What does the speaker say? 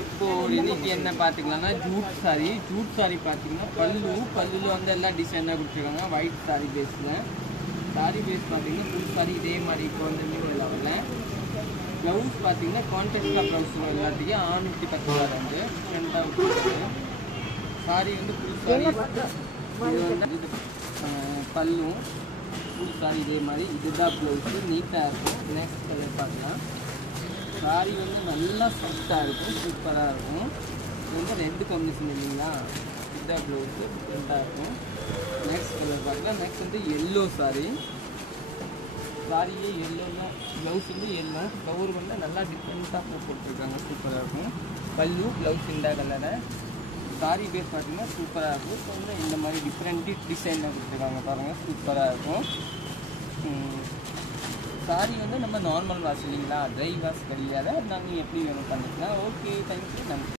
இப்போ இன்னைக்கு என்ன பார்த்தீங்கன்னா ஜூட் சாரி பார்த்தீங்கன்னா பல்லுல வந்து எல்லாம் டிசைனாக கொடுத்துருக்காங்க. ஒயிட் சாரி பேஸில் சாரி பேஸ் பார்த்தீங்கன்னா ஃபுல் சாரி இதே மாதிரி இப்போ வந்து நியூ லெவலில். ப்ளவுஸ் பார்த்தீங்கன்னா கான்ட்ராஸ்டாக ப்ளவுஸ் எல்லாத்துக்கும் 610 வந்து ஃப்ரெண்டாக சாரி வந்து ஃபுல் சாரி. இது வந்து பல்லும் ஃபுல் சாரி இதே மாதிரி. இதுதான் ப்ளவுஸு நீட்டாக இருக்கும். நெக்ஸ்ட் கலர் பார்க்கலாம். சாரி வந்து நல்லா சாஃப்டாக இருக்கும், சூப்பராக இருக்கும். இது வந்து ரெண்டு காம்பினேஷன் இல்லைங்களா. இதுதான் ப்ளவுஸு டிஃப்ரெண்ட்டாக இருக்கும். நெக்ஸ்ட் கலர் பார்க்கலாம். நெக்ஸ்ட் வந்து எல்லோ சாரியே எல்லோலாம். ப்ளவுஸ் வந்து எல்லோ, கவர் வந்து நல்லா டிஃப்ரெண்ட்டாக போட்டுருக்காங்க, சூப்பராக இருக்கும். பல்லு ப்ளவுஸ் இந்த கலரை. சாரி பேஸ் பார்த்தீங்கன்னா சூப்பராக இருக்கும். இப்போ வந்து இந்த மாதிரி டிஃப்ரெண்ட் டிசைனில் கொடுத்துருக்காங்க பாருங்கள், சூப்பராக இருக்கும். சாரி வந்து நம்ம நார்மல் வாஷ் இல்லைங்களா, ட்ரை வாஷ் கிடையாது. அதனால நீங்கள் எப்படி வேணும் பண்ணிக்கலாம். ஓகே, தேங்க்யூ, நன்றி.